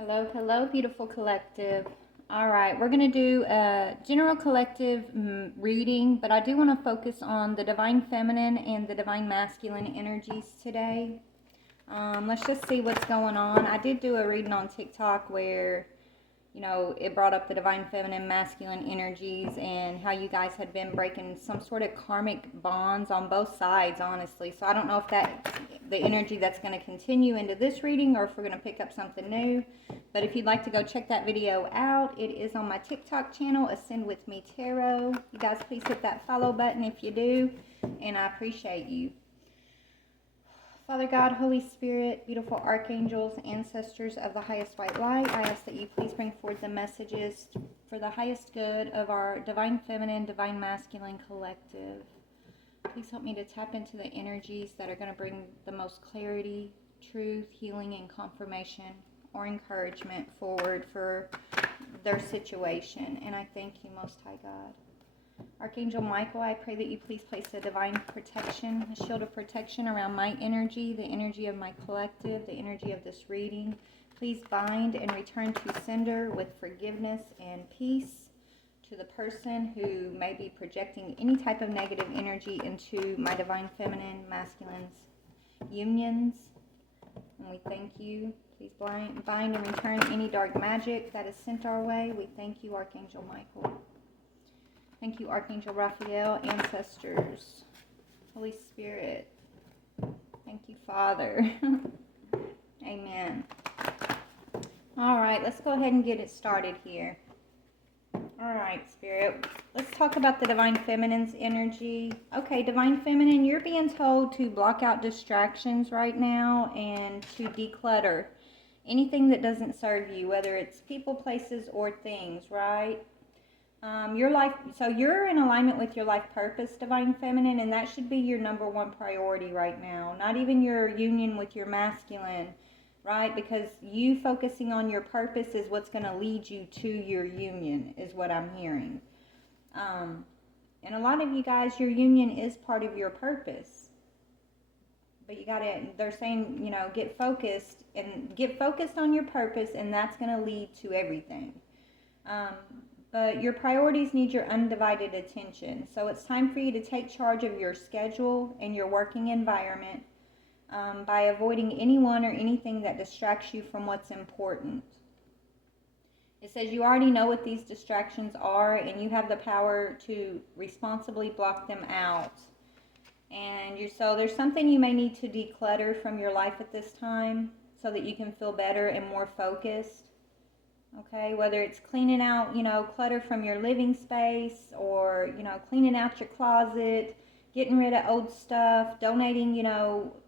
Hello, hello, beautiful collective. All right, we're going to do a general collective reading, but I do want to focus on the divine feminine and the divine masculine energies today. Let's just see what's going on. I did do a reading on TikTok where it brought up the divine feminine, masculine energies and how you guys had been breaking some sort of karmic bonds on both sides, honestly. So I don't know if that's the energy that's going to continue into this reading or if we're going to pick up something new. But if you'd like to go check that video out, it is on my TikTok channel, Ascend With Me Tarot. You guys please hit that follow button if you do, and I appreciate you. Father God, Holy Spirit, beautiful archangels, ancestors of the highest white light, I ask that you please bring forth the messages for the highest good of our divine feminine, divine masculine collective. Please help me to tap into the energies that are going to bring the most clarity, truth, healing, and confirmation or encouragement forward for their situation. And I thank you, Most High God. Archangel Michael, I pray that you please place a divine protection, a shield of protection around my energy, the energy of my collective, the energy of this reading. Please bind and return to sender with forgiveness and peace to the person who may be projecting any type of negative energy into my divine feminine, masculine's unions. And we thank you. Please bind and return any dark magic that is sent our way. We thank you, Archangel Michael. Thank you, Archangel Raphael, ancestors, Holy Spirit. Thank you, Father. Amen. All right, let's go ahead and get it started here. All right, Spirit. Let's talk about the Divine Feminine's energy. Okay, Divine Feminine, you're being told to block out distractions right now and to declutter anything that doesn't serve you, whether it's people, places, or things, right? Your life, so you're in alignment with your life purpose, Divine Feminine, and that should be your number one priority right now. Not even your union with your masculine, right? Because you focusing on your purpose is what's going to lead you to your union, is what I'm hearing. And a lot of you guys, your union is part of your purpose. But you gotta, they're saying, get focused on your purpose, and that's going to lead to everything. But your priorities need your undivided attention. So it's time for you to take charge of your schedule and your working environment by avoiding anyone or anything that distracts you from what's important. It says you already know what these distractions are and you have the power to responsibly block them out. And so there's something you may need to declutter from your life at this time so that you can feel better and more focused. Okay, whether it's cleaning out, clutter from your living space or, cleaning out your closet, getting rid of old stuff, donating,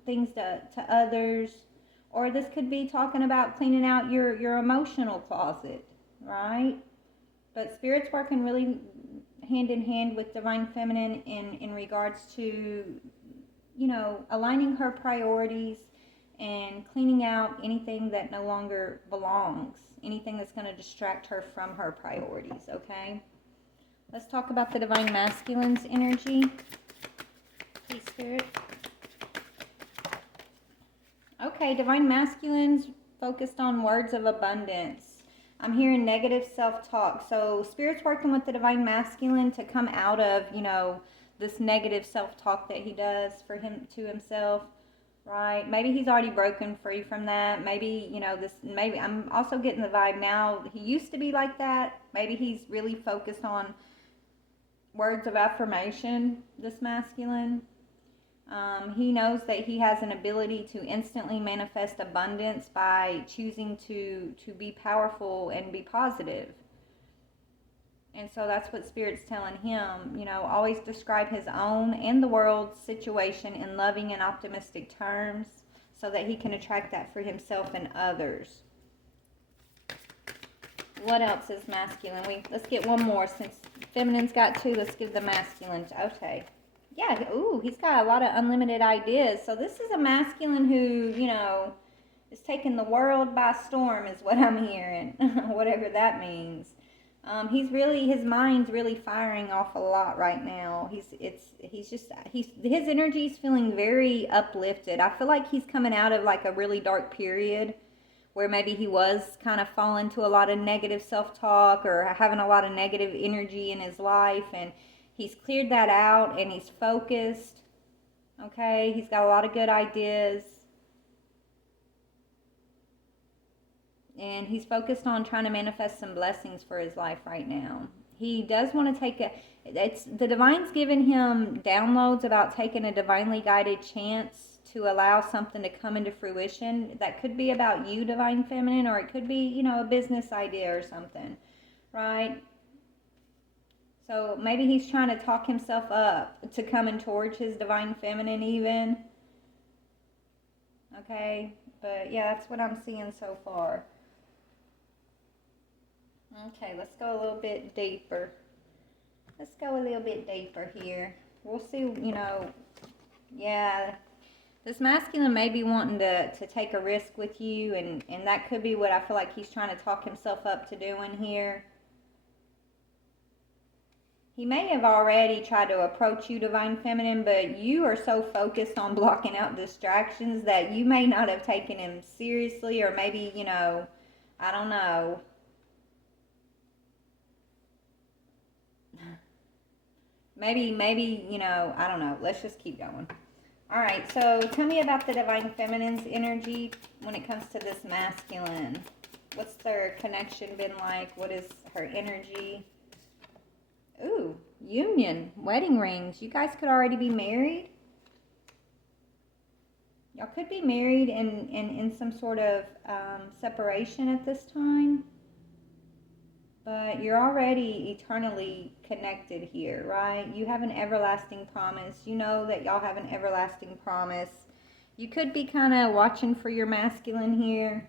things to others. Or this could be talking about cleaning out your emotional closet, right? But Spirit's working really hand in hand with Divine Feminine in regards to, aligning her priorities and cleaning out anything that no longer belongs, anything that's going to distract her from her priorities, okay? Let's talk about the Divine Masculine's energy. Please, Spirit. Okay, Divine Masculine's focused on words of abundance. I'm hearing negative self-talk. So Spirit's working with the Divine Masculine to come out of, this negative self-talk that he does for him to himself. Right, maybe he's already broken free from that. Maybe, maybe I'm also getting the vibe now. He used to be like that. Maybe he's really focused on words of affirmation, this masculine. He knows that he has an ability to instantly manifest abundance by choosing to be powerful and be positive. And so that's what Spirit's telling him, always describe his own and the world's situation in loving and optimistic terms so that he can attract that for himself and others. What else is masculine? Let's get one more. Since feminine's got two, let's give the masculine. Okay. Yeah, ooh, he's got a lot of unlimited ideas. So this is a masculine who, is taking the world by storm is what I'm hearing, whatever that means. His mind's really firing off a lot right now. His energy's feeling very uplifted. I feel like he's coming out of like a really dark period where maybe he was kind of falling to a lot of negative self-talk or having a lot of negative energy in his life, and he's cleared that out and he's focused. Okay, he's got a lot of good ideas. And he's focused on trying to manifest some blessings for his life right now. He does want to take the divine's given him downloads about taking a divinely guided chance to allow something to come into fruition. That could be about you, divine feminine, or it could be, you know, a business idea or something, right? So maybe he's trying to talk himself up to coming towards his divine feminine even. Okay, but yeah, that's what I'm seeing so far. Okay, let's go a little bit deeper. Let's go a little bit deeper here. We'll see, you know, yeah, this masculine may be wanting to take a risk with you, and that could be what I feel like he's trying to talk himself up to doing here. He may have already tried to approach you, divine feminine, but you are so focused on blocking out distractions that you may not have taken him seriously, or maybe, you know, I don't know. Maybe, you know, I don't know. Let's just keep going. All right, so tell me about the divine feminine's energy when it comes to this masculine. What's their connection been like? What is her energy? Ooh, union, wedding rings. You guys could already be married. Y'all could be married and in some sort of separation at this time. But you're already eternally connected here, right? You have an everlasting promise. You know that y'all have an everlasting promise. You could be kind of watching for your masculine here.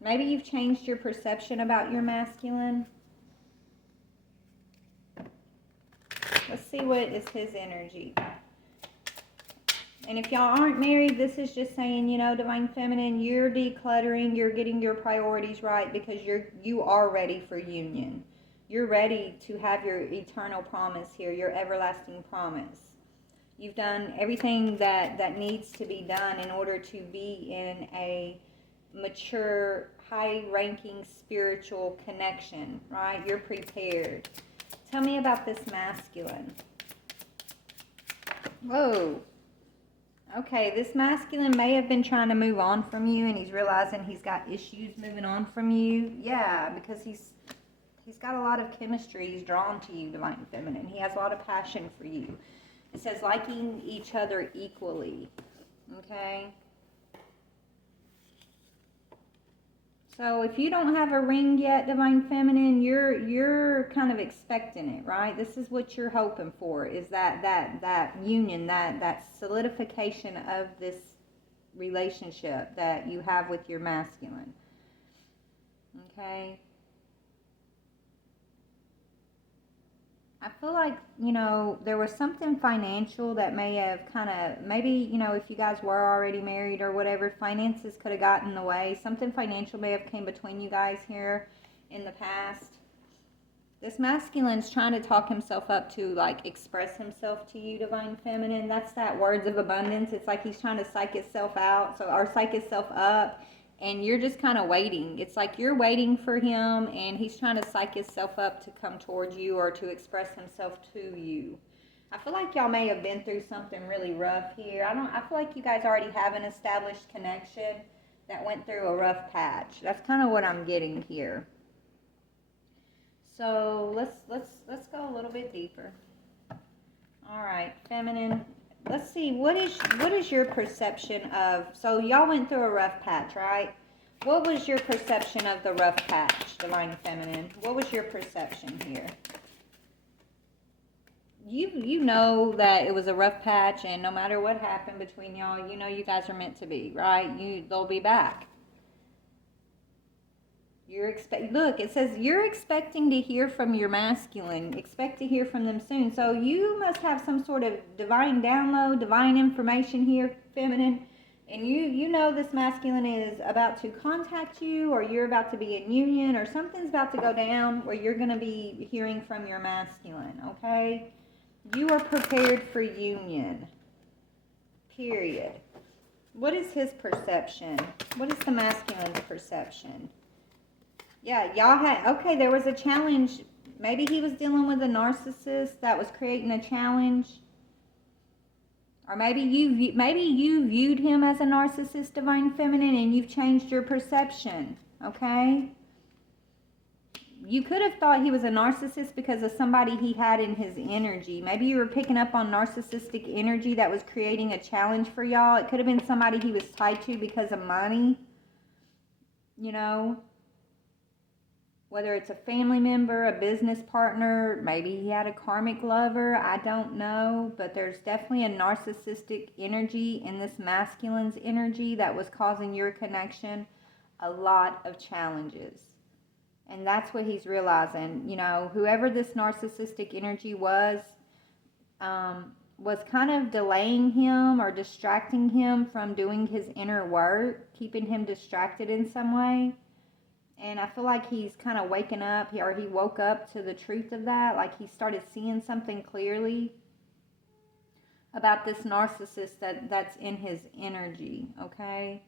Maybe you've changed your perception about your masculine. Let's see what is his energy. And if y'all aren't married, this is just saying, you know, divine feminine, you're decluttering, you're getting your priorities right, because you are ready for union. You're ready to have your eternal promise here, your everlasting promise. You've done everything that needs to be done in order to be in a mature, high-ranking spiritual connection, right? You're prepared. Tell me about this masculine. Whoa. Okay, this masculine may have been trying to move on from you, and he's realizing he's got issues moving on from you. Yeah, because he's got a lot of chemistry. He's drawn to you, divine feminine. He has a lot of passion for you. It says liking each other equally. Okay? So if you don't have a ring yet, divine feminine, you're kind of expecting it, right? This is what you're hoping for, is that union, that solidification of this relationship that you have with your masculine. Okay? I feel like, you know, there was something financial that may have kind of, maybe, you know, if you guys were already married or whatever, finances could have gotten in the way. Something financial may have came between you guys here in the past. This masculine's trying to talk himself up to, like, express himself to you, divine feminine. That's that words of abundance. It's like he's trying to psych himself out, or psych himself up. And you're just kind of waiting. It's like you're waiting for him, and he's trying to psych himself up to come towards you or to express himself to you. I feel like y'all may have been through something really rough here. I feel like you guys already have an established connection that went through a rough patch. That's kind of what I'm getting here. So let's go a little bit deeper. All right, feminine. Let's see, what is your perception of, so y'all went through a rough patch, right? What was your perception of the rough patch, divine feminine? What was your perception here? You know that it was a rough patch, and no matter what happened between y'all, you know you guys are meant to be, right? They'll be back. Look, it says you're expecting to hear from your masculine. Expect to hear from them soon. So you must have some sort of divine download, divine information here, feminine. And you know this masculine is about to contact you, or you're about to be in union, or something's about to go down where you're going to be hearing from your masculine, okay? You are prepared for union. Period. What is his perception? What is the masculine's perception? Yeah, y'all had, okay, there was a challenge. Maybe he was dealing with a narcissist that was creating a challenge. Or maybe you viewed him as a narcissist, divine feminine, and you've changed your perception, okay? You could have thought he was a narcissist because of somebody he had in his energy. Maybe you were picking up on narcissistic energy that was creating a challenge for y'all. It could have been somebody he was tied to because of money, you know? Whether it's a family member, a business partner, maybe he had a karmic lover, I don't know. But there's definitely a narcissistic energy in this masculine's energy that was causing your connection a lot of challenges. And that's what he's realizing. You know, whoever this narcissistic energy was kind of delaying him or distracting him from doing his inner work, keeping him distracted in some way. And I feel like he's kind of waking up, or he woke up to the truth of that. Like he started seeing something clearly about this narcissist that's in his energy, okay?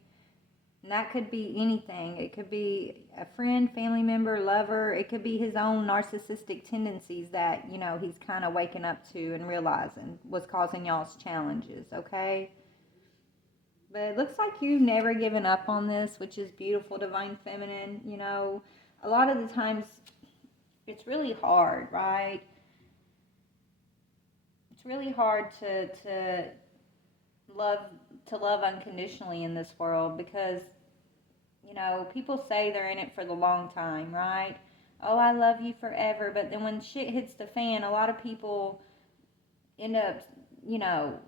And that could be anything. It could be a friend, family member, lover. It could be his own narcissistic tendencies that, you know, he's kind of waking up to and realizing was causing y'all's challenges, okay? But it looks like you've never given up on this, which is beautiful, divine feminine. You know, a lot of the times it's really hard, right? It's really hard to love unconditionally in this world because, you know, people say they're in it for the long time, right? Oh, I love you forever. But then when shit hits the fan, a lot of people end up, you know,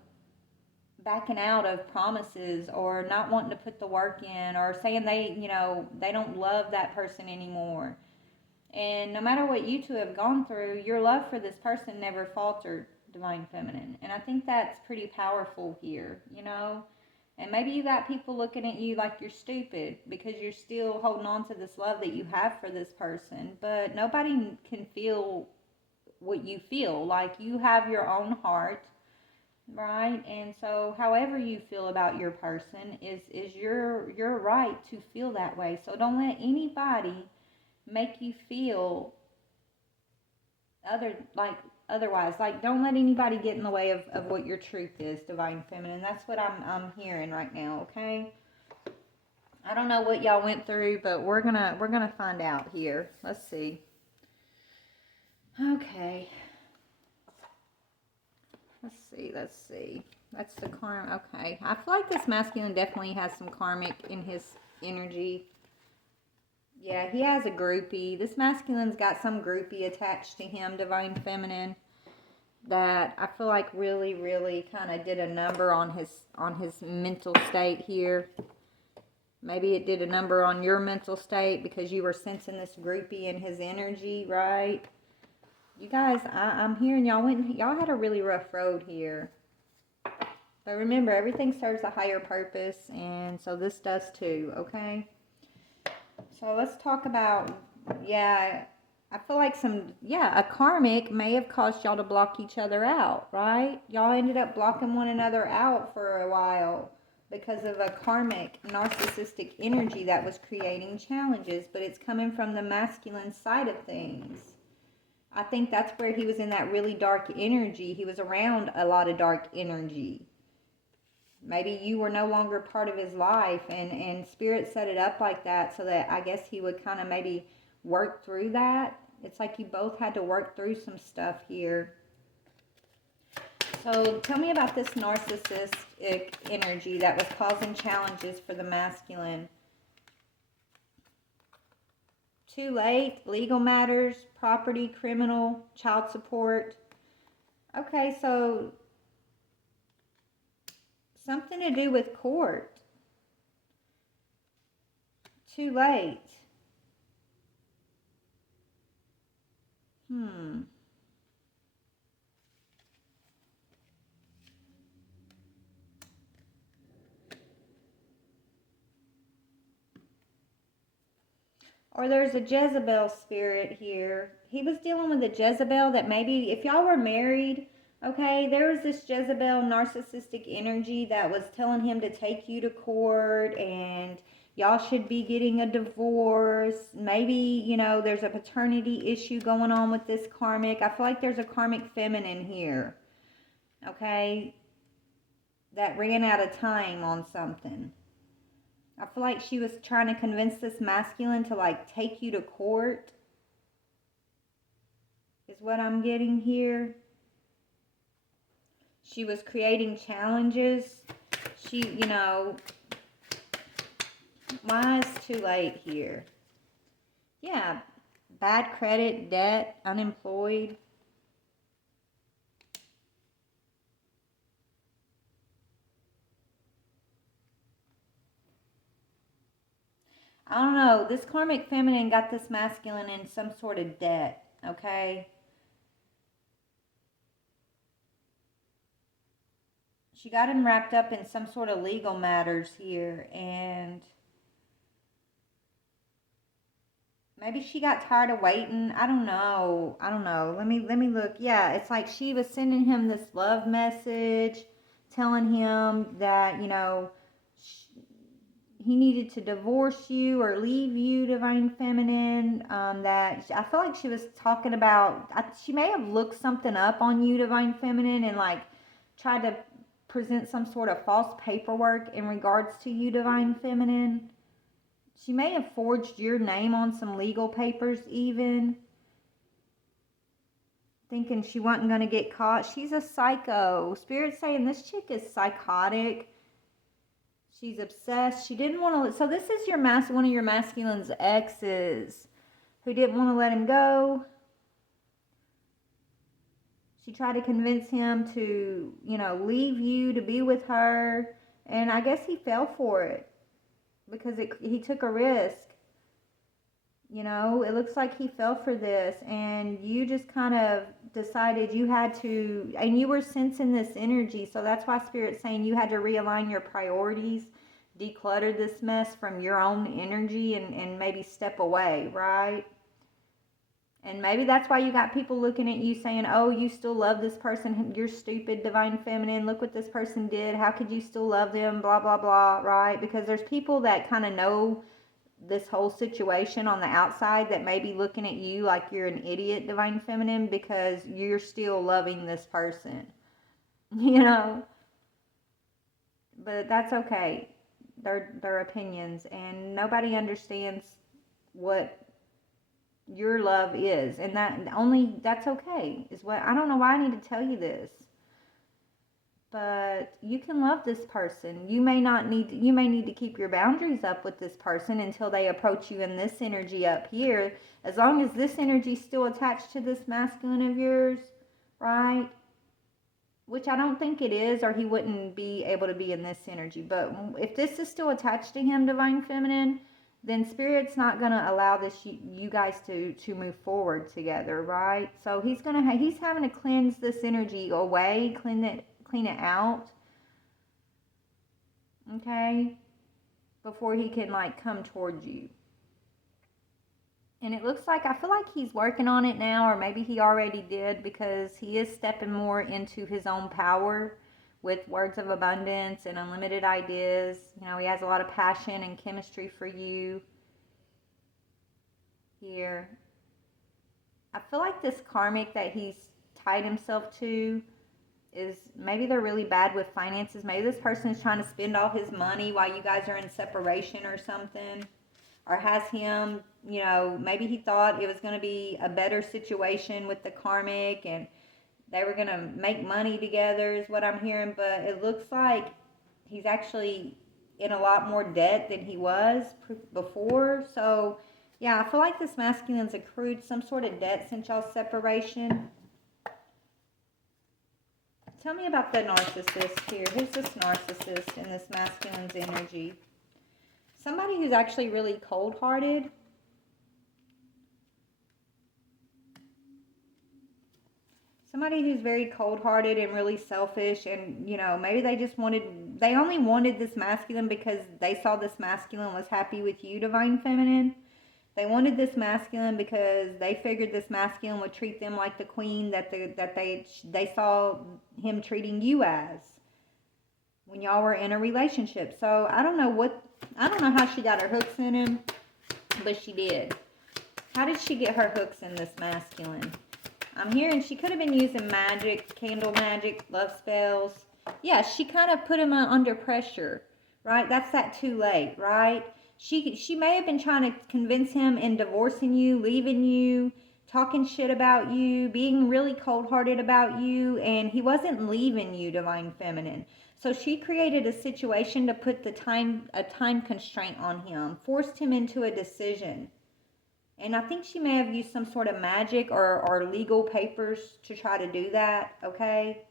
backing out of promises or not wanting to put the work in or saying they don't love that person anymore. And no matter what you two have gone through, your love for this person never faltered, divine feminine. And I think that's pretty powerful here, you know. And maybe you got people looking at you like you're stupid because you're still holding on to this love that you have for this person. But nobody can feel what you feel. Like, you have your own heart, right? And so however you feel about your person is your right to feel that way. So don't let anybody make you feel otherwise. Like, don't let anybody get in the way of what your truth is, divine feminine. That's what I'm hearing right now, okay? I don't know what y'all went through, but we're gonna find out here. Let's see. Okay. Let's see. That's the karma. Okay. I feel like this masculine definitely has some karmic in his energy. Yeah, he has a groupie. This masculine's got some groupie attached to him, divine feminine, that I feel like really, really kind of did a number on his mental state here. Maybe it did a number on your mental state because you were sensing this groupie in his energy, right? You guys, I'm hearing y'all had a really rough road here. But remember, everything serves a higher purpose, and so this does too, okay? So let's talk about, yeah, I feel like a karmic may have caused y'all to block each other out, right? Y'all ended up blocking one another out for a while because of a karmic narcissistic energy that was creating challenges, but it's coming from the masculine side of things. I think that's where he was in that really dark energy. He was around a lot of dark energy. Maybe you were no longer part of his life, and Spirit set it up like that so that I guess he would kind of maybe work through that. It's like you both had to work through some stuff here. So tell me about this narcissistic energy that was causing challenges for the masculine. Too late, legal matters, property, criminal, child support. Okay, so something to do with court. Too late. Or there's a Jezebel spirit here. He was dealing with a Jezebel that maybe if y'all were married, Okay, there was this Jezebel narcissistic energy that was telling him to take you to court and y'all should be getting a divorce. Maybe, there's a paternity issue going on with this karmic. I feel like there's a karmic feminine here, okay, that ran out of time on something. I feel like she was trying to convince this masculine to like take you to court, is what I'm getting here. She was creating challenges. Why is too late here? Yeah, bad credit, debt, unemployed. I don't know. This karmic feminine got this masculine in some sort of debt, okay? She got him wrapped up in some sort of legal matters here, and maybe she got tired of waiting. I don't know. Let me look. Yeah, it's like she was sending him this love message, telling him that, he needed to divorce you or leave you, divine feminine. That I feel like she was talking about, she may have looked something up on you, divine feminine, and like tried to present some sort of false paperwork in regards to you, divine feminine. She may have forged your name on some legal papers even, thinking she wasn't going to get caught. She's a psycho. Spirit's saying this chick is psychotic. She's obsessed. She didn't want to. So this is one of your masculine's exes who didn't want to let him go. She tried to convince him to, leave you to be with her. And I guess he fell for it because he took a risk. It looks like he fell for this, and you just kind of decided you had to, and you were sensing this energy, so that's why Spirit's saying you had to realign your priorities, declutter this mess from your own energy, and maybe step away, right? And maybe that's why you got people looking at you saying, oh, you still love this person, you're stupid, divine feminine, look what this person did, how could you still love them, blah, blah, blah, right? Because there's people that kind of know this whole situation on the outside that may be looking at you like you're an idiot, divine feminine, because you're still loving this person, but that's okay. They're opinions, and nobody understands what your love is, and that's okay, is what I don't know why I need to tell you this. But you can love this person. You may need to keep your boundaries up with this person until they approach you in this energy up here. As long as this energy is still attached to this masculine of yours, right? Which I don't think it is, or he wouldn't be able to be in this energy. But if this is still attached to him, divine feminine, then Spirit's not going to allow you guys to move forward together, right? So he's having to cleanse this energy away, clean it out, okay, before he can like come towards you. And it looks like, I feel like he's working on it now, or maybe he already did, because he is stepping more into his own power with words of abundance and unlimited ideas. He has a lot of passion and chemistry for you here. I feel like this karmic that he's tied himself to is, maybe they're really bad with finances. Maybe this person is trying to spend all his money while you guys are in separation or something. Or has him, maybe he thought it was going to be a better situation with the karmic and they were going to make money together, is what I'm hearing. But it looks like he's actually in a lot more debt than he was before. So, yeah, I feel like this masculine's accrued some sort of debt since y'all's separation. Tell me about the narcissist here. Who's this narcissist in this masculine's energy? Somebody who's actually really cold-hearted. Somebody who's very cold-hearted and really selfish, and, maybe they only wanted this masculine because they saw this masculine was happy with you, divine feminine. They wanted this masculine because they figured this masculine would treat them like the queen that they saw him treating you as when y'all were in a relationship. So I don't know how she got her hooks in him, but she did. How did she get her hooks in this masculine? I'm hearing she could have been using magic, candle magic, love spells. Yeah, she kind of put him under pressure, right? That's that too late, right? She may have been trying to convince him in divorcing you, leaving you, talking shit about you, being really cold-hearted about you, and he wasn't leaving you, Divine Feminine. So she created a situation to put a time constraint on him, forced him into a decision. And I think she may have used some sort of magic or legal papers to try to do that, okay?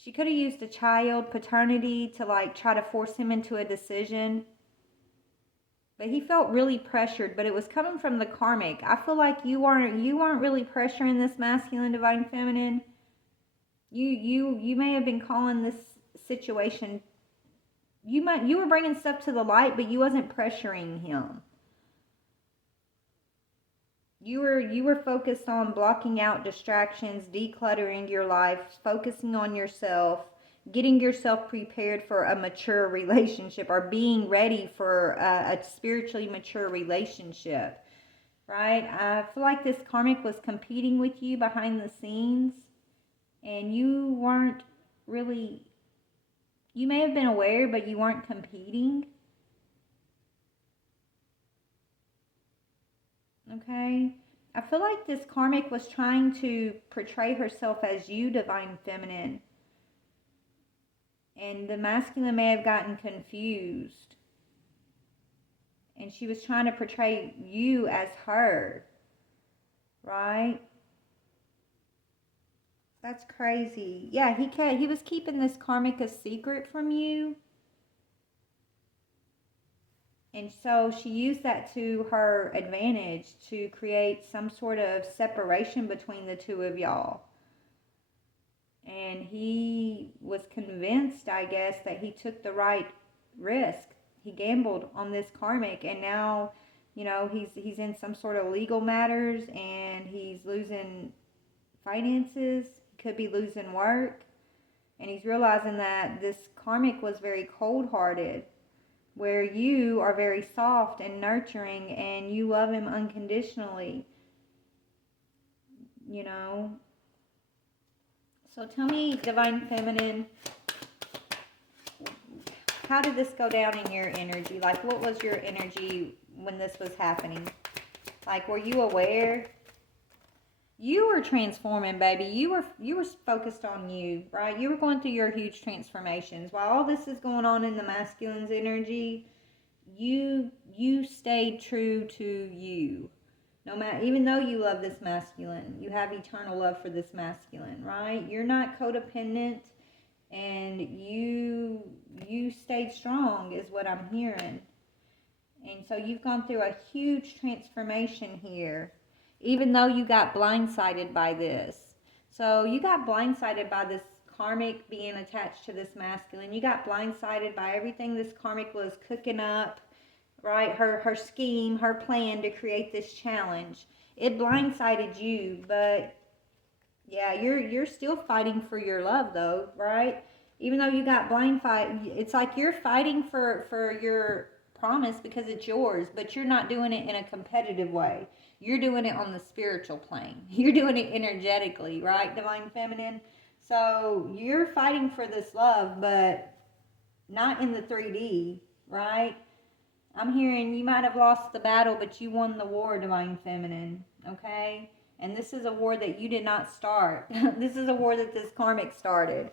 She could have used a child paternity to like try to force him into a decision. But he felt really pressured, but it was coming from the karmic. I feel like you aren't really pressuring this masculine, Divine Feminine. You may have been calling this situation, you were bringing stuff to the light, but you wasn't pressuring him. You were focused on blocking out distractions, decluttering your life, focusing on yourself, getting yourself prepared for a mature relationship or being ready for a spiritually mature relationship, right? I feel like this karmic was competing with you behind the scenes, and you weren't really, you may have been aware, but you weren't competing. Okay? I feel like this karmic was trying to portray herself as you, Divine Feminine. And the masculine may have gotten confused. And she was trying to portray you as her. Right? That's crazy. Yeah, he was keeping this karmic a secret from you. And so she used that to her advantage to create some sort of separation between the two of y'all. And he was convinced, I guess, that he took the right risk. He gambled on this karmic, and now, you know, he's in some sort of legal matters, and he's losing finances. He could be losing work. And he's realizing that this karmic was very cold-hearted, where you are very soft and nurturing and you love him unconditionally, you know. So tell me, Divine Feminine, how did this go down in your energy? Like, what was your energy when this was happening? Like, were you aware? You were transforming, baby. You were focused on you, right? You were going through your huge transformations. While all this is going on in the masculine's energy, you stayed true to you. No matter, even though you love this masculine, you have eternal love for this masculine, right? You're not codependent, and you stayed strong is what I'm hearing. And so you've gone through a huge transformation here, even though you got blindsided by this. So you got blindsided by this karmic being attached to this masculine. You got blindsided by everything this karmic was cooking up, right? Her scheme, her plan to create this challenge. It blindsided you, but yeah, you're still fighting for your love though, right? Even though you got blindsided, it's like you're fighting for your promise because it's yours, but you're not doing it in a competitive way. You're doing it on the spiritual plane. You're doing it energetically, right, Divine Feminine? So you're fighting for this love, but not in the 3D, right? I'm hearing you might have lost the battle, but you won the war, Divine Feminine, okay? And this is a war that you did not start. This is a war that this karmic started.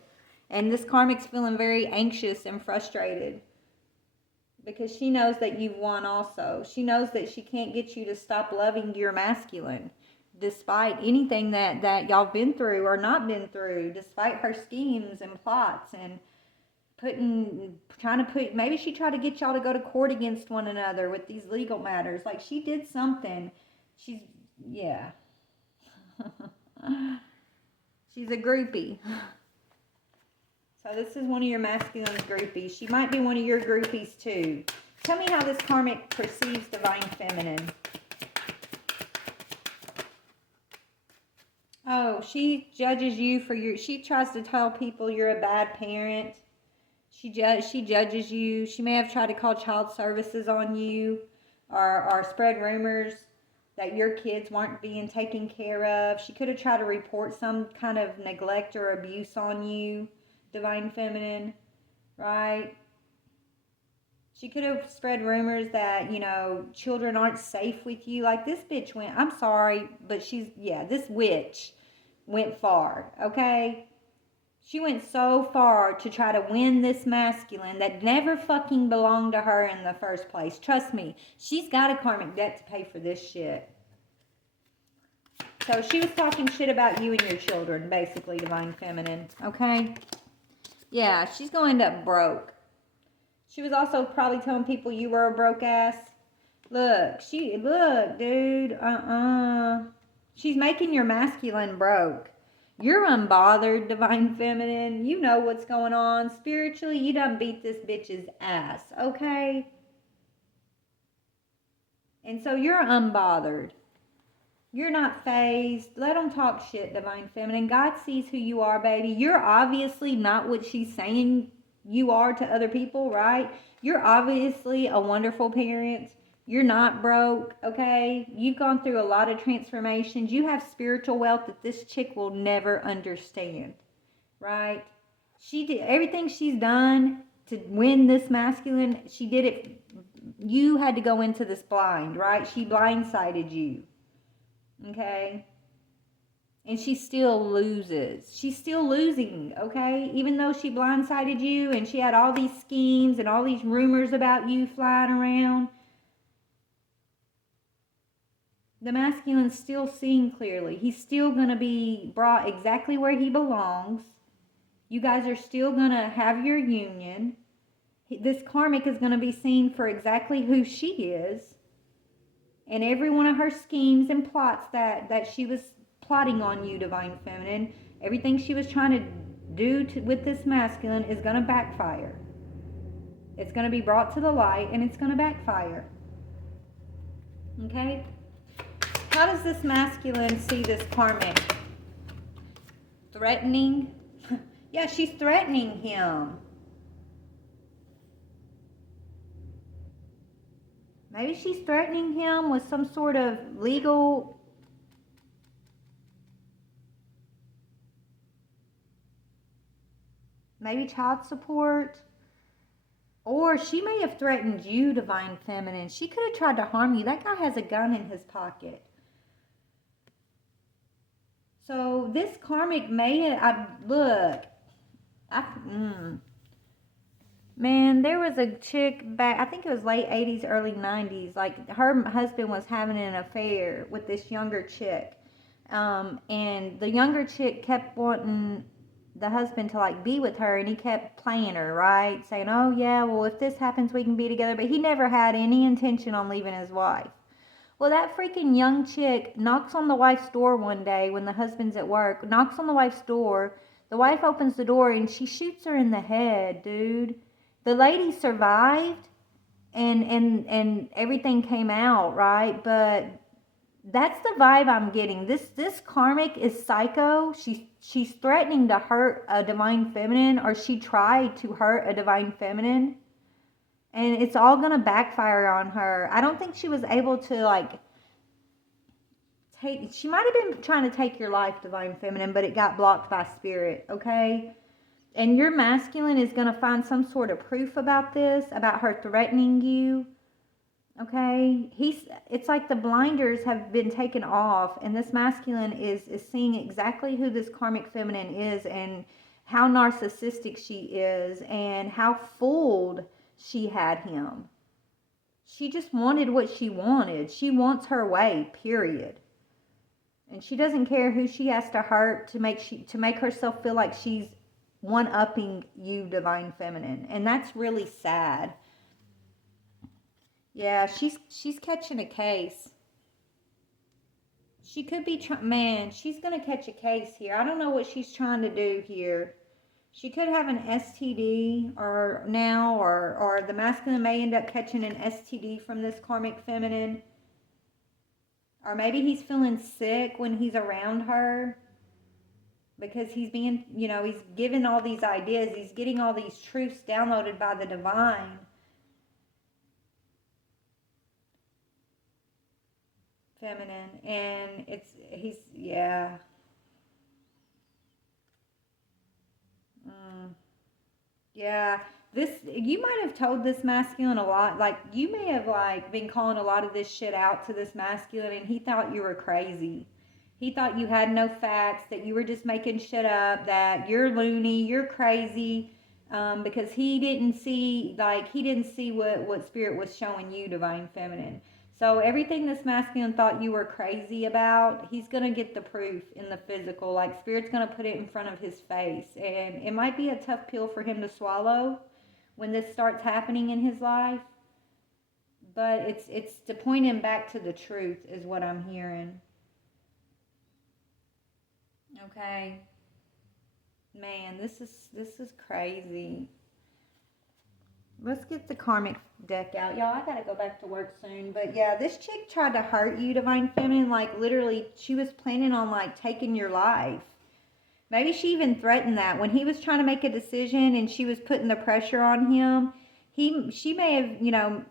And this karmic's feeling very anxious and frustrated because she knows that you've won also. She knows that she can't get you to stop loving your masculine, despite anything that y'all been through or not been through, despite her schemes and plots and maybe she tried to get y'all to go to court against one another with these legal matters. Like, she did something. Yeah. She's a groupie. So this is one of your masculine's groupies. She might be one of your groupies too. Tell me how this karmic perceives divine feminine. Oh, she judges you for your... She tries to tell people you're a bad parent. She judges you. She may have tried to call child services on you, or spread rumors that your kids weren't being taken care of. She could have tried to report some kind of neglect or abuse on you, divine feminine, right? She could have spread rumors that, you know, children aren't safe with you. Like this bitch went, I'm sorry, but this witch went far, okay? She went so far to try to win this masculine that never fucking belonged to her in the first place. Trust me, she's got a karmic debt to pay for this shit. So she was talking shit about you and your children, basically, divine feminine, okay? Yeah, she's going to end up broke. She was also probably telling people you were a broke ass. Look, dude, She's making your masculine broke. You're unbothered, divine feminine. You know what's going on. Spiritually, you done beat this bitch's ass, okay? And so you're unbothered. You're not fazed. Let them talk shit, divine feminine. God sees who you are, baby. You're obviously not what she's saying you are to other people, right? You're obviously a wonderful parent. You're not broke, okay? You've gone through a lot of transformations. You have spiritual wealth that this chick will never understand, right? She did everything she's done to win this masculine. She did it. You had to go into this blind, right? She blindsided you, okay? And she still loses. She's still losing, okay? Even though she blindsided you and she had all these schemes and all these rumors about you flying around, the masculine's still seeing clearly. He's still going to be brought exactly where he belongs. You guys are still going to have your union. This karmic is going to be seen for exactly who she is. And every one of her schemes and plots that she was plotting on you, divine feminine, everything she was trying to do with this masculine is going to backfire. It's going to be brought to the light and it's going to backfire. Okay? How does this masculine see this karmic? Threatening? Yeah, she's threatening him. Maybe she's threatening him with some sort of legal... maybe child support. Or she may have threatened you, divine feminine. She could have tried to harm you. That guy has a gun in his pocket. So this karmic may have... Man, there was a chick back, I think it was late 80s, early 90s. Like, her husband was having an affair with this younger chick. And the younger chick kept wanting the husband to, like, be with her. And he kept playing her, right? Saying, oh, yeah, well, if this happens, we can be together. But he never had any intention on leaving his wife. Well, that freaking young chick knocks on the wife's door one day when the husband's at work. Knocks on the wife's door. The wife opens the door and she shoots her in the head, dude. The lady survived and everything came out, right? But that's the vibe I'm getting. This karmic is psycho. She's threatening to hurt a divine feminine, or she tried to hurt a divine feminine. And it's all going to backfire on her. I don't think she was able to, like, she might have been trying to take your life, divine feminine, but it got blocked by spirit, okay? And your masculine is going to find some sort of proof about this, about her threatening you, okay? It's like the blinders have been taken off, and this masculine is seeing exactly who this karmic feminine is and how narcissistic she is and how fooled she had him. She just wanted what she wanted. She wants her way, period. And she doesn't care who she has to hurt to make herself feel like she's one-upping you, divine feminine. And that's really sad. Yeah, she's catching a case. She could be she's going to catch a case here. I don't know what she's trying to do here. She could have an STD or the masculine may end up catching an STD from this karmic feminine. Or maybe he's feeling sick when he's around her because he's being, he's given all these ideas. He's getting all these truths downloaded by the divine. Feminine. And yeah. Yeah, you might have told this masculine a lot. Like, you may have, like, been calling a lot of this shit out to this masculine, and he thought you were crazy. He thought you had no facts, that you were just making shit up, that you're loony, you're crazy, because he didn't see, what Spirit was showing you, Divine Feminine. So everything this masculine thought you were crazy about, he's going to get the proof in the physical. Like, Spirit's going to put it in front of his face. And it might be a tough pill for him to swallow when this starts happening in his life. But it's to point him back to the truth is what I'm hearing. Okay. Man, this is crazy. Let's get the karmic deck out. Y'all, I gotta go back to work soon. But yeah, this chick tried to hurt you, Divine Feminine. Like, literally, she was planning on, like, taking your life. Maybe she even threatened that. When he was trying to make a decision and she was putting the pressure on him, she may have,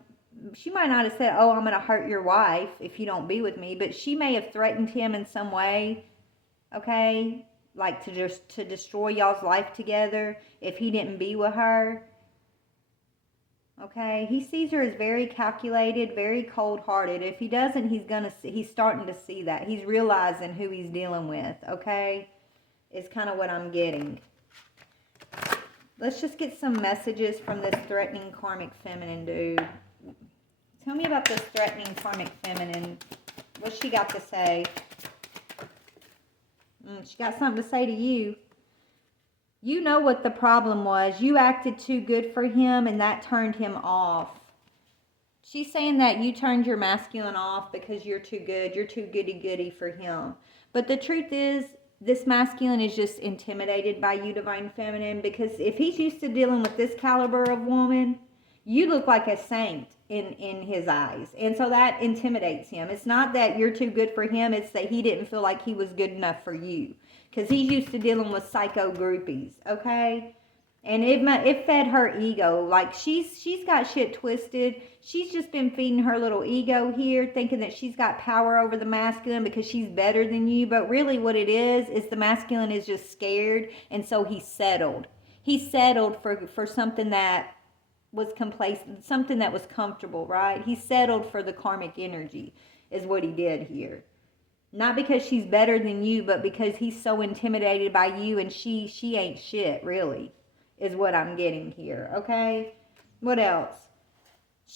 she might not have said, oh, I'm gonna hurt your wife if you don't be with me. But she may have threatened him in some way, okay? Like, to destroy y'all's life together if he didn't be with her. Okay, he sees her as very calculated, very cold-hearted. If he doesn't, he's starting to see that. He's realizing who he's dealing with, okay? Is kind of what I'm getting. Let's just get some messages from this threatening karmic feminine dude. Tell me about this threatening karmic feminine. What's she got to say? She got something to say to you. You know what the problem was. You acted too good for him, and that turned him off. She's saying that you turned your masculine off because you're too good. You're too goody-goody for him. But the truth is, this masculine is just intimidated by you, Divine Feminine, because if he's used to dealing with this caliber of woman, you look like a saint in his eyes. And so that intimidates him. It's not that you're too good for him. It's that he didn't feel like he was good enough for you. Because he's used to dealing with psycho groupies, okay? And it fed her ego. Like, she's got shit twisted. She's just been feeding her little ego here, thinking that she's got power over the masculine because she's better than you. But really what it is the masculine is just scared, and so he settled. He settled for something that was complacent, something that was comfortable, right? He settled for the karmic energy is what he did here. Not because she's better than you, but because he's so intimidated by you, and she ain't shit, really, is what I'm getting here, okay? What else?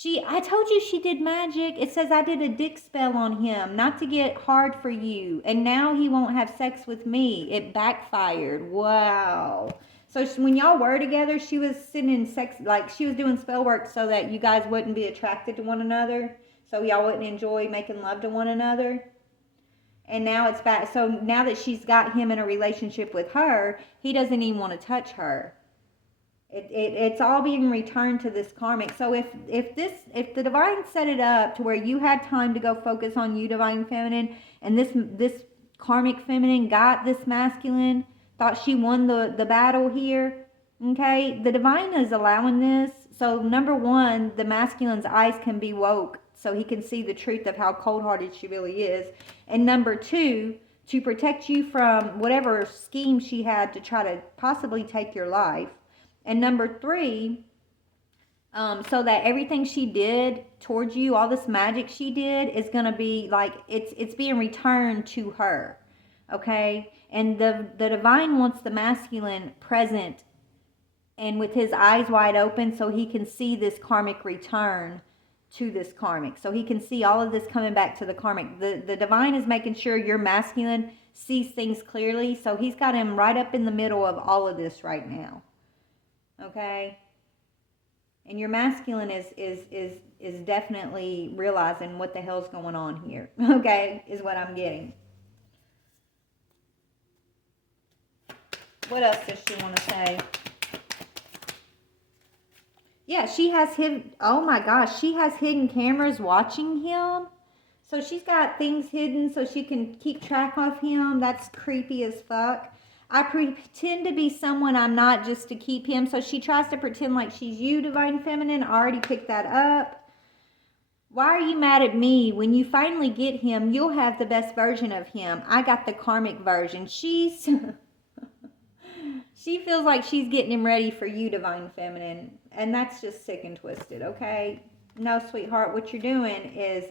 I told you she did magic. It says I did a dick spell on him, not to get hard for you, and now he won't have sex with me. It backfired. Wow. So when y'all were together, she was sitting in sex, like she was doing spell work so that you guys wouldn't be attracted to one another, so y'all wouldn't enjoy making love to one another. And now it's back. So now that she's got him in a relationship with her, he doesn't even want to touch her. It's all being returned to this karmic. So if the divine set it up to where you had time to go focus on you, Divine Feminine, and this karmic feminine got this masculine, thought she won the battle here, okay? The divine is allowing this. So number one, the masculine's eyes can be woke so he can see the truth of how cold-hearted she really is. And number two, to protect you from whatever scheme she had to try to possibly take your life. And number three, so that everything she did towards you, all this magic she did, is going to be like, it's being returned to her, okay? And the divine wants the masculine present and with his eyes wide open so he can see this karmic return to this karmic. So he can see all of this coming back to the karmic. The divine is making sure your masculine sees things clearly. So he's got him right up in the middle of all of this right now. Okay? And your masculine is definitely realizing what the hell's going on here. Okay? Is what I'm getting. What else does she want to say? Yeah, she has him. Oh my gosh, she has hidden cameras watching him. So she's got things hidden so she can keep track of him. That's creepy as fuck. I pretend to be someone I'm not just to keep him. So she tries to pretend like she's you, Divine Feminine. I already picked that up. Why are you mad at me? When you finally get him, you'll have the best version of him. I got the karmic version. She's... She feels like she's getting him ready for you, Divine Feminine. And that's just sick and twisted, okay? No, sweetheart, what you're doing is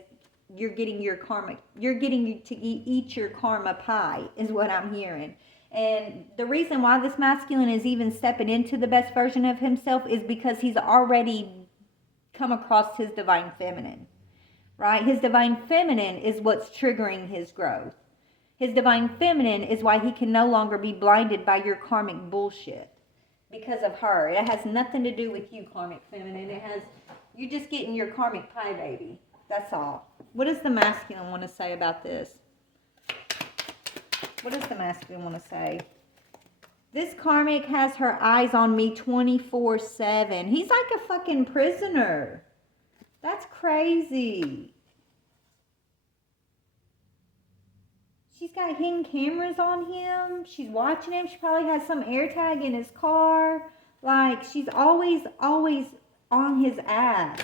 you're getting your karma, you're getting to eat your karma pie, is what I'm hearing. And the reason why this masculine is even stepping into the best version of himself is because he's already come across his Divine Feminine, right? His Divine Feminine is what's triggering his growth. His Divine Feminine is why he can no longer be blinded by your karmic bullshit. Because of her. It has nothing to do with you, Karmic Feminine. It has, you're just getting your karmic pie, baby. That's all. What does the masculine want to say about this? What does the masculine want to say? This karmic has her eyes on me 24/7. He's like a fucking prisoner. That's crazy. She's got hidden cameras on him. She's watching him. She probably has some AirTag in his car. Like, she's always on his ass.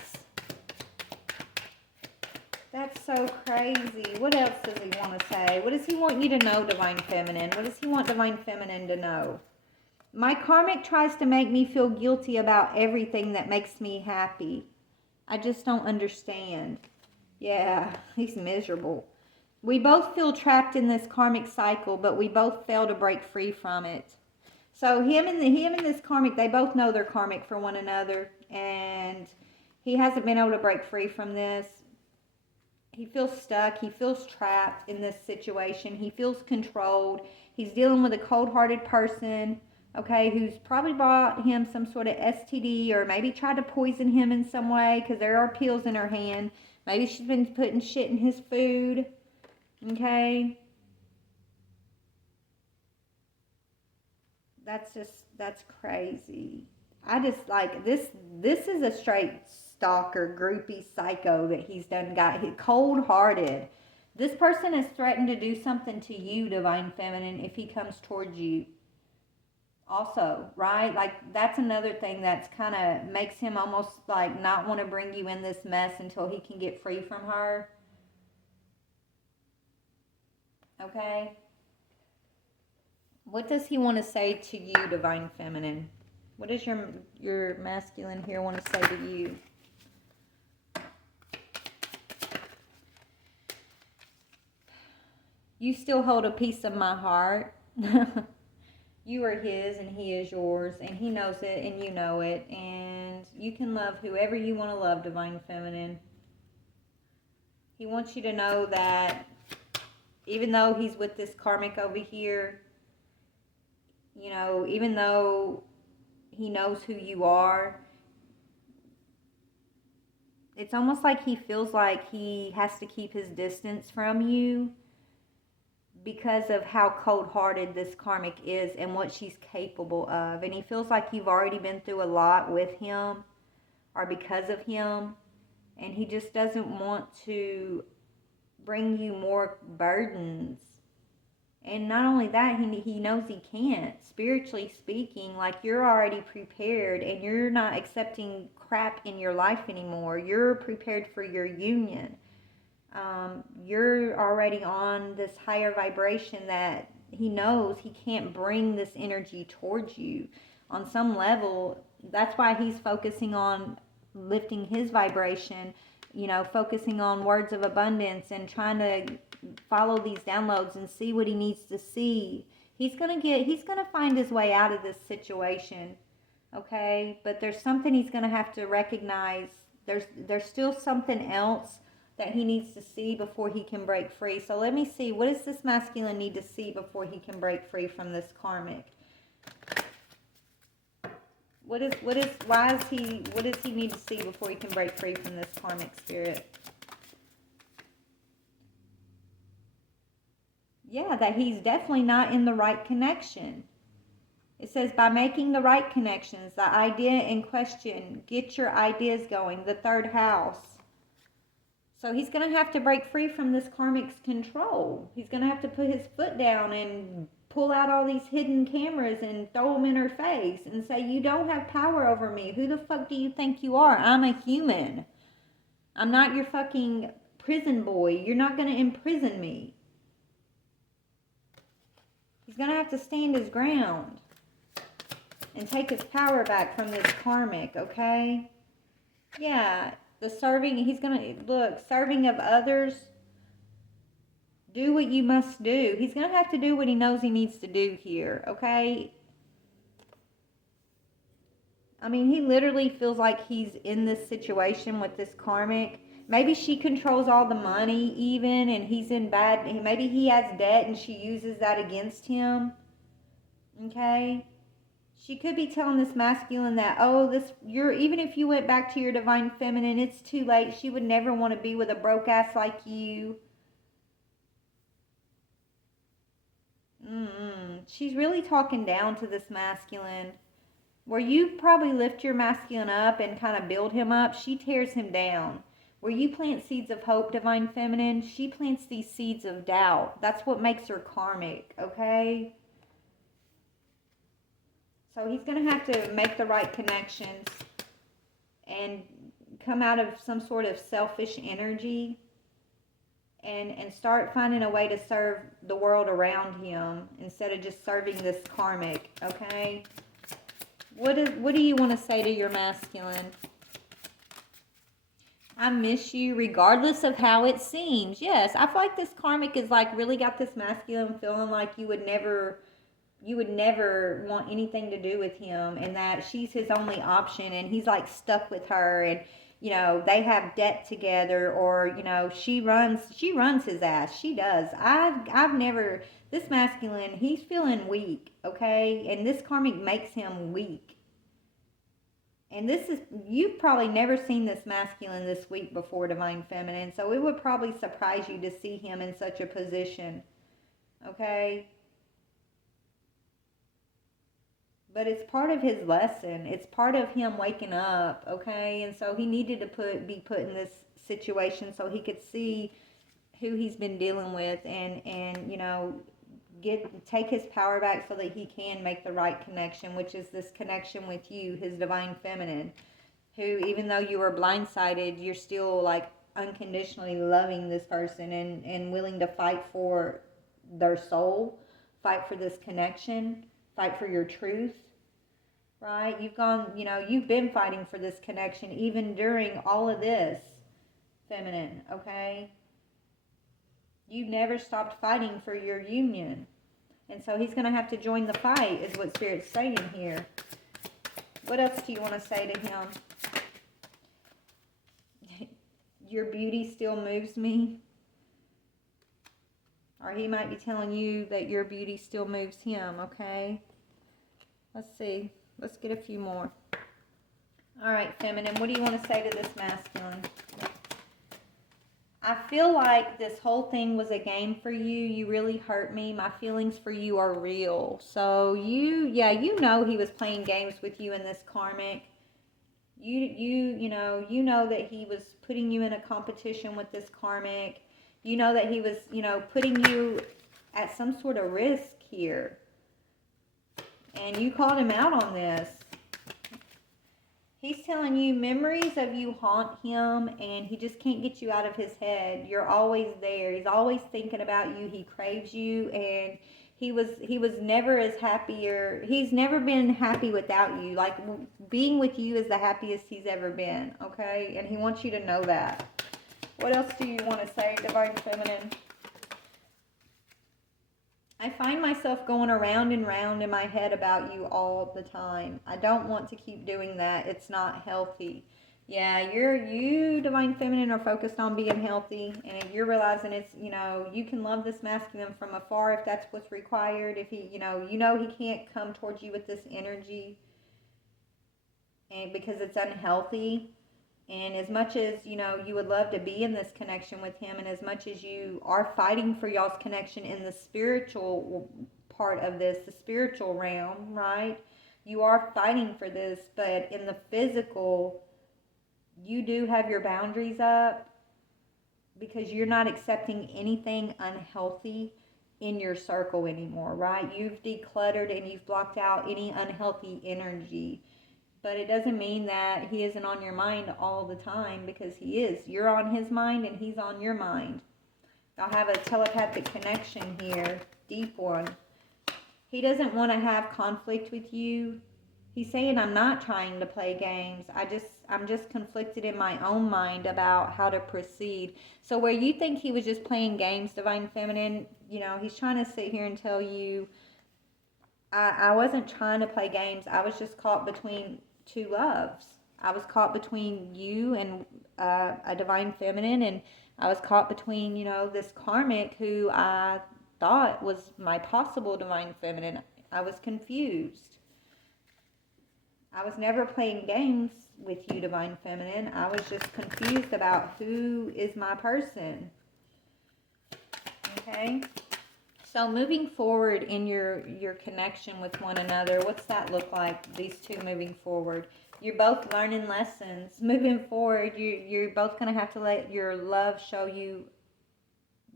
That's so crazy. What else does he want to say? What does he want you to know, Divine Feminine? What does he want Divine Feminine to know? My karmic tries to make me feel guilty about everything that makes me happy. I just don't understand. Yeah, he's miserable. We both feel trapped in this karmic cycle, but we both fail to break free from it. So him and this karmic, they both know they're karmic for one another, and he hasn't been able to break free from this. He feels stuck. He feels trapped in this situation. He feels controlled. He's dealing with a cold-hearted person, okay, who's probably bought him some sort of STD or maybe tried to poison him in some way because there are pills in her hand. Maybe she's been putting shit in his food. Okay, that's crazy. I just like this is a straight stalker, groupie, psycho that he's done got. He cold-hearted. This person has threatened to do something to you, Divine Feminine, if he comes towards you. Also, right? Like, that's another thing that's kind of makes him almost like not want to bring you in this mess until he can get free from her. Okay? What does he want to say to you, Divine Feminine? What does your masculine here want to say to you? You still hold a piece of my heart. You are his and he is yours, and he knows it and you know it, and you can love whoever you want to love, Divine Feminine. He wants you to know that even though he's with this karmic over here, you know, even though he knows who you are, it's almost like he feels like he has to keep his distance from you because of how cold-hearted this karmic is and what she's capable of. And he feels like you've already been through a lot with him or because of him, and he just doesn't want to bring you more burdens. And not only that, he knows he can't. Spiritually speaking, like, you're already prepared and you're not accepting crap in your life anymore. You're prepared for your union. You're already on this higher vibration that he knows he can't bring this energy towards you. On some level, that's why he's focusing on lifting his vibration, you know, focusing on words of abundance and trying to follow these downloads and see what he needs to see. He's gonna find his way out of this situation, okay? But there's something he's gonna have to recognize. There's still something else that he needs to see before he can break free. So let me see, what does this masculine need to see before he can break free from this karmic? What does he need to see before he can break free from this karmic spirit? Yeah, that he's definitely not in the right connection. It says, by making the right connections, the idea in question, get your ideas going, the third house. So he's going to have to break free from this karmic's control. He's going to have to put his foot down and pull out all these hidden cameras and throw them in her face and say, you don't have power over me. Who the fuck do you think you are? I'm a human. I'm not your fucking prison boy. You're not going to imprison me. He's going to have to stand his ground and take his power back from this karmic, okay? Yeah, the serving, he's going to, look, serving of others, do what you must do. He's going to have to do what he knows he needs to do here, okay? I mean, he literally feels like he's in this situation with this karmic. Maybe she controls all the money even, and he's in bad, maybe he has debt and she uses that against him, okay? She could be telling this masculine that, oh, even if you went back to your divine feminine, it's too late. She would never want to be with a broke ass like you. She's really talking down to this masculine. Where you probably lift your masculine up and kind of build him up, she tears him down. Where you plant seeds of hope, divine feminine, she plants these seeds of doubt. That's what makes her karmic, okay? So he's going to have to make the right connections and come out of some sort of selfish energy and start finding a way to serve the world around him instead of just serving this karmic, okay? What do you want to say to your masculine? I miss you regardless of how it seems. Yes, I feel like this karmic is like really got this masculine feeling like you would never want anything to do with him, and that she's his only option, and he's like stuck with her, and you know they have debt together, or you know she runs his ass. She does. I've never, this masculine, he's feeling weak, okay, and this karmic makes him weak. And this is, you've probably never seen this masculine this week before, divine feminine, so it would probably surprise you to see him in such a position, okay? But it's part of his lesson. It's part of him waking up, okay? And so he needed to be put in this situation so he could see who he's been dealing with and you know, take his power back so that he can make the right connection, which is this connection with you, his divine feminine, who, even though you were blindsided, you're still like unconditionally loving this person and willing to fight for their soul, fight for this connection, fight for your truth, right? You've been fighting for this connection even during all of this, feminine, okay? You never stopped fighting for your union. And so he's going to have to join the fight, is what Spirit's saying here. What else do you want to say to him? Your beauty still moves me. Or he might be telling you that your beauty still moves him, okay? Let's see. Let's get a few more. All right, feminine, what do you want to say to this masculine? I feel like this whole thing was a game for you. You really hurt me. My feelings for you are real. So you know he was playing games with you in this karmic. You know that he was putting you in a competition with this karmic. You know that he was, putting you at some sort of risk here. And you called him out on this. He's telling you memories of you haunt him, and he just can't get you out of his head. You're always there. He's always thinking about you. He craves you, and he was never as happier. He's never been happy without you. Like, being with you is the happiest he's ever been, okay? And he wants you to know that. What else do you want to say, divine feminine? I find myself going around and round in my head about you all the time. I don't want to keep doing that. It's not healthy. Yeah, you, divine feminine, are focused on being healthy, and you're realizing it's, you can love this masculine from afar if that's what's required. If he, he can't come towards you with this energy, and because it's unhealthy. And as much as, you would love to be in this connection with him, and as much as you are fighting for y'all's connection in the spiritual part of this, the spiritual realm, right? You are fighting for this, but in the physical, you do have your boundaries up because you're not accepting anything unhealthy in your circle anymore, right? You've decluttered and you've blocked out any unhealthy energy. But it doesn't mean that he isn't on your mind all the time, because he is. You're on his mind and he's on your mind. Y'all have a telepathic connection here, deep one. He doesn't want to have conflict with you. He's saying, I'm not trying to play games. I'm just conflicted in my own mind about how to proceed. So where you think he was just playing games, Divine Feminine, you know, he's trying to sit here and tell you, I wasn't trying to play games. I was just caught between two loves. I was caught between you and a Divine Feminine, and I was caught between, you know, this karmic who I thought was my possible Divine Feminine. I was confused. I was never playing games with you, Divine Feminine. I was just confused about who is my person. Okay? So moving forward in your connection with one another, what's that look like, these two moving forward? You're both learning lessons. Moving forward, you're both going to have to let your love show you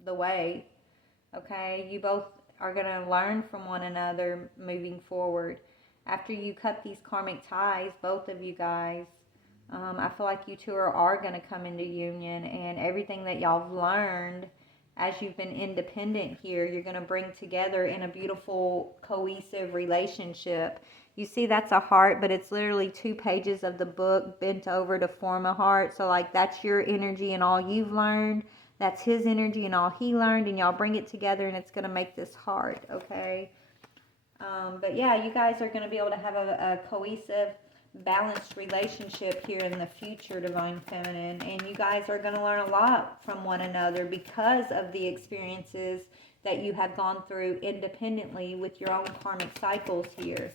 the way. Okay? You both are going to learn from one another moving forward. After you cut these karmic ties, both of you guys, I feel like you two are going to come into union, and everything that y'all have learned as you've been independent here, you're going to bring together in a beautiful, cohesive relationship. You see, that's a heart, but it's literally 2 pages of the book bent over to form a heart. So, like, that's your energy and all you've learned. That's his energy and all he learned, and y'all bring it together, and it's going to make this heart, okay? But yeah, you guys are going to be able to have a cohesive, balanced relationship here in the future, Divine Feminine. And you guys are going to learn a lot from one another because of the experiences that you have gone through independently with your own karmic cycles here.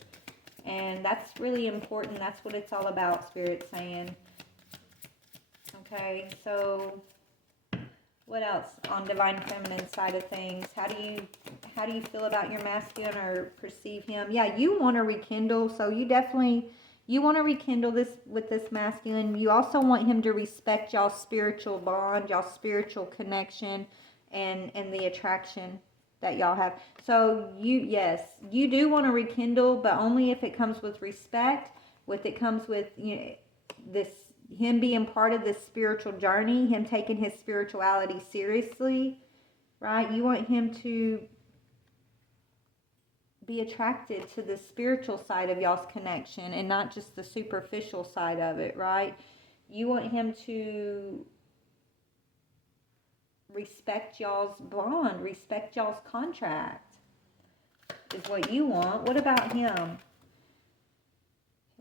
And that's really important. That's what it's all about, Spirit saying. Okay, so what else on Divine Feminine side of things? How do you feel about your masculine or perceive him? Yeah, you want to rekindle, so you want to rekindle this with this masculine. You also want him to respect y'all's spiritual bond, y'all's spiritual connection, and the attraction that y'all have. So you do want to rekindle, but only if it comes with respect, it comes with, you know, this, him being part of this spiritual journey, him taking his spirituality seriously, right? You want him to be attracted to the spiritual side of y'all's connection and not just the superficial side of it, right? You want him to respect y'all's bond, respect y'all's contract, is what you want. What about him?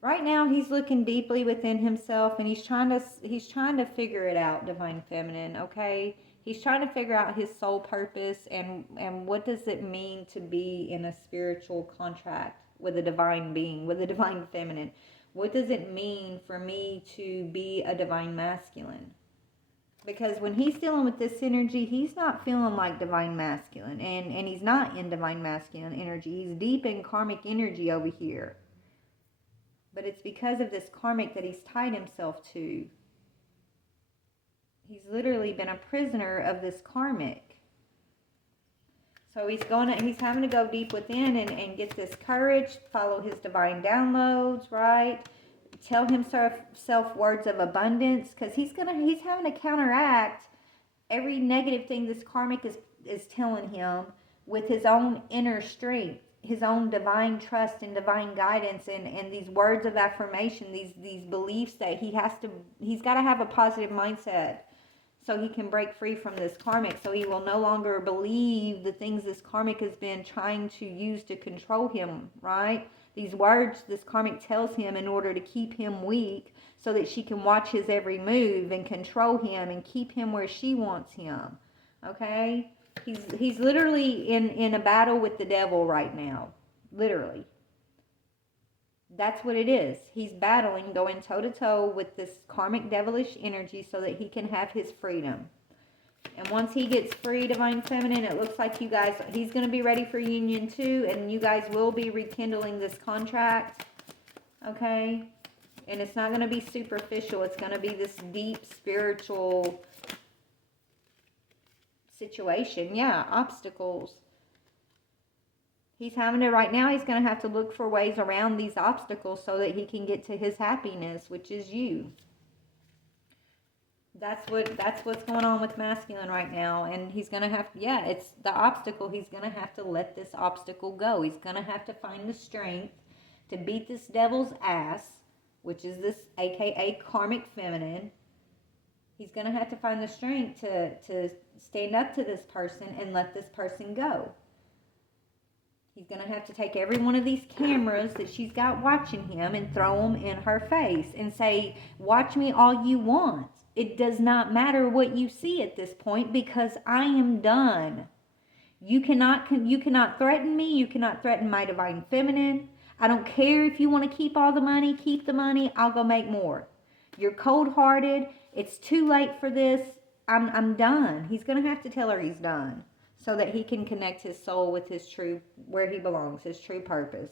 Right now, he's looking deeply within himself, and he's trying to figure it out, Divine Feminine, okay? He's trying to figure out his soul purpose and what does it mean to be in a spiritual contract with a divine being, with a Divine Feminine. What does it mean for me to be a Divine Masculine? Because when he's dealing with this energy, he's not feeling like Divine Masculine, and he's not in Divine Masculine energy. He's deep in karmic energy over here. But it's because of this karmic that he's tied himself to. He's literally been a prisoner of this karmic. So he's having to go deep within and get this courage, follow his divine downloads, right? Tell himself words of abundance, because he's having to counteract every negative thing this karmic is telling him with his own inner strength, his own divine trust and divine guidance, and these words of affirmation, these beliefs that he's got to have a positive mindset so he can break free from this karmic, so he will no longer believe the things this karmic has been trying to use to control him, right? These words this karmic tells him in order to keep him weak so that she can watch his every move and control him and keep him where she wants him, okay? He's literally in a battle with the devil right now. Literally. That's what it is. He's battling, going toe-to-toe with this karmic devilish energy so that he can have his freedom. And once he gets free, Divine Feminine, it looks like you guys, he's going to be ready for union too. And you guys will be rekindling this contract. Okay? And it's not going to be superficial. It's going to be this deep spiritual situation. Yeah, obstacles. He's having to, right now, he's going to have to look for ways around these obstacles so that he can get to his happiness, which is you. That's what's going on with masculine right now. And he's going to have, yeah, it's the obstacle. He's going to have to let this obstacle go. He's going to have to find the strength to beat this devil's ass, which is this aka karmic feminine. He's going to have to find the strength to stand up to this person and let this person go. He's going to have to take every one of these cameras that she's got watching him and throw them in her face and say, watch me all you want. It does not matter what you see at this point because I am done. You cannot threaten me. You cannot threaten my divine feminine. I don't care if you want to keep all the money. Keep the money. I'll go make more. You're cold-hearted. It's too late for this. I'm done. He's going to have to tell her he's done so that he can connect his soul with his true, where he belongs, his true purpose.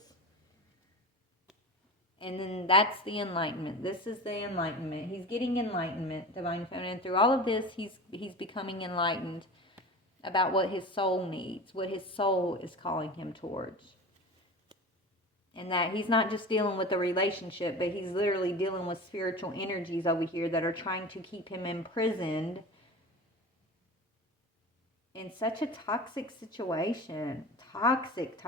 And then that's the enlightenment. This is the enlightenment. He's getting enlightenment, Divine Feminine. Through all of this, he's becoming enlightened about what his soul needs, what his soul is calling him towards. And that he's not just dealing with a relationship, but he's literally dealing with spiritual energies over here that are trying to keep him imprisoned in such a toxic situation. Toxic.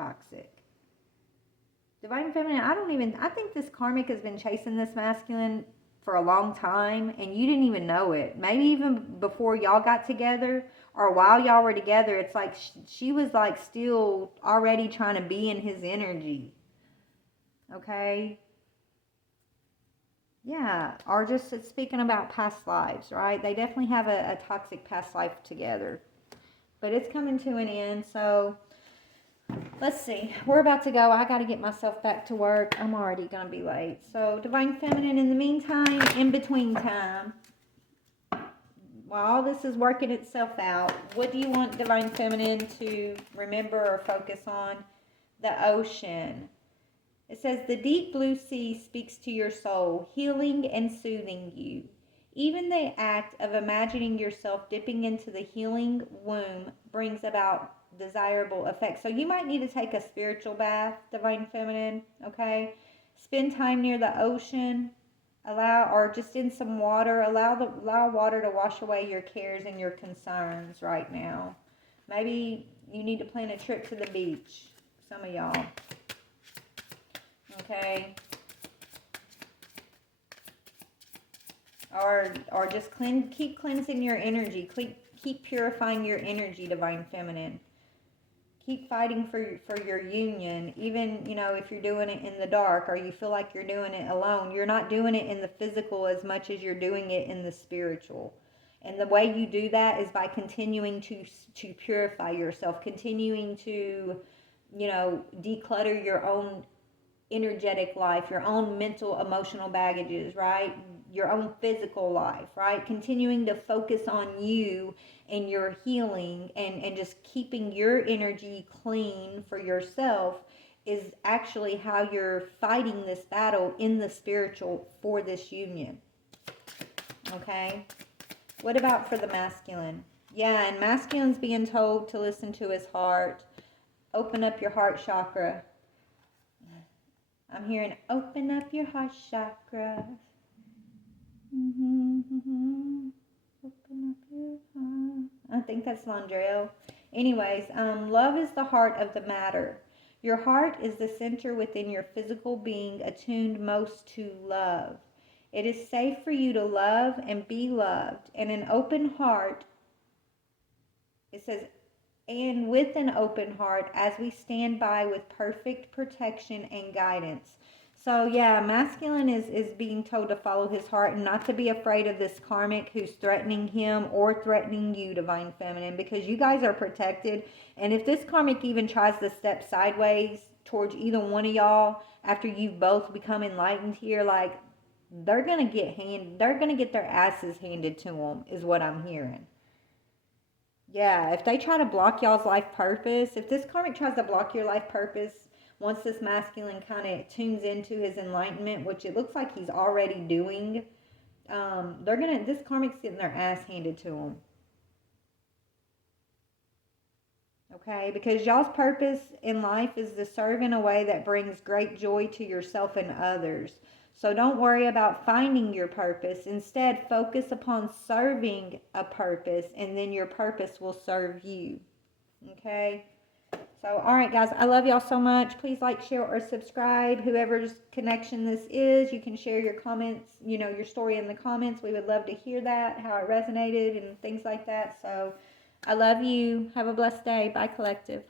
Divine Feminine, I think this karmic has been chasing this masculine for a long time, and you didn't even know it. Maybe even before y'all got together, or while y'all were together, it's like she was like still already trying to be in his energy. Okay? Yeah, or just speaking about past lives, right? They definitely have a toxic past life together. But it's coming to an end, so let's see. We're about to go. I got to get myself back to work. I'm already going to be late. So, Divine Feminine, in the meantime, in between time, while all this is working itself out, what do you want Divine Feminine to remember or focus on? The ocean. It says, the deep blue sea speaks to your soul, healing and soothing you. Even the act of imagining yourself dipping into the healing womb brings about desirable effects. So you might need to take a spiritual bath, Divine Feminine, okay? Spend time near the ocean, or just in some water. Allow water to wash away your cares and your concerns right now. Maybe you need to plan a trip to the beach, some of y'all. Okay? Or just keep cleansing your energy. Keep purifying your energy, Divine Feminine. Keep fighting for your union, even, if you're doing it in the dark or you feel like you're doing it alone. You're not doing it in the physical as much as you're doing it in the spiritual. And the way you do that is by continuing to purify yourself, continuing to, declutter your own energetic life, your own mental, emotional baggages, right? Your own physical life, right? Continuing to focus on you and your healing and just keeping your energy clean for yourself is actually how you're fighting this battle in the spiritual for this union. Okay? What about for the masculine? Yeah, and masculine's being told to listen to his heart. Open up your heart chakra. I'm hearing, open up your heart chakra. Open up your heart. I think that's Londrell. Anyways, love is the heart of the matter. Your heart is the center within your physical being attuned most to love. It is safe for you to love and be loved. And an open heart, it says, and with an open heart as we stand by with perfect protection and guidance. So yeah, masculine is being told to follow his heart and not to be afraid of this karmic who's threatening him or threatening you, Divine Feminine, because you guys are protected. And if this karmic even tries to step sideways towards either one of y'all after you've both become enlightened here, like they're gonna get their asses handed to them, is what I'm hearing. Yeah, if they try to block y'all's life purpose, if this karmic tries to block your life purpose, once this masculine kind of tunes into his enlightenment, which it looks like he's already doing, this karmic's getting their ass handed to them. Okay, because y'all's purpose in life is to serve in a way that brings great joy to yourself and others. So don't worry about finding your purpose. Instead, focus upon serving a purpose, and then your purpose will serve you. Okay? So, all right, guys, I love y'all so much. Please like, share, or subscribe. Whoever's connection this is, you can share your comments, your story in the comments. We would love to hear that, how it resonated, and things like that. So, I love you. Have a blessed day. Bye, Collective.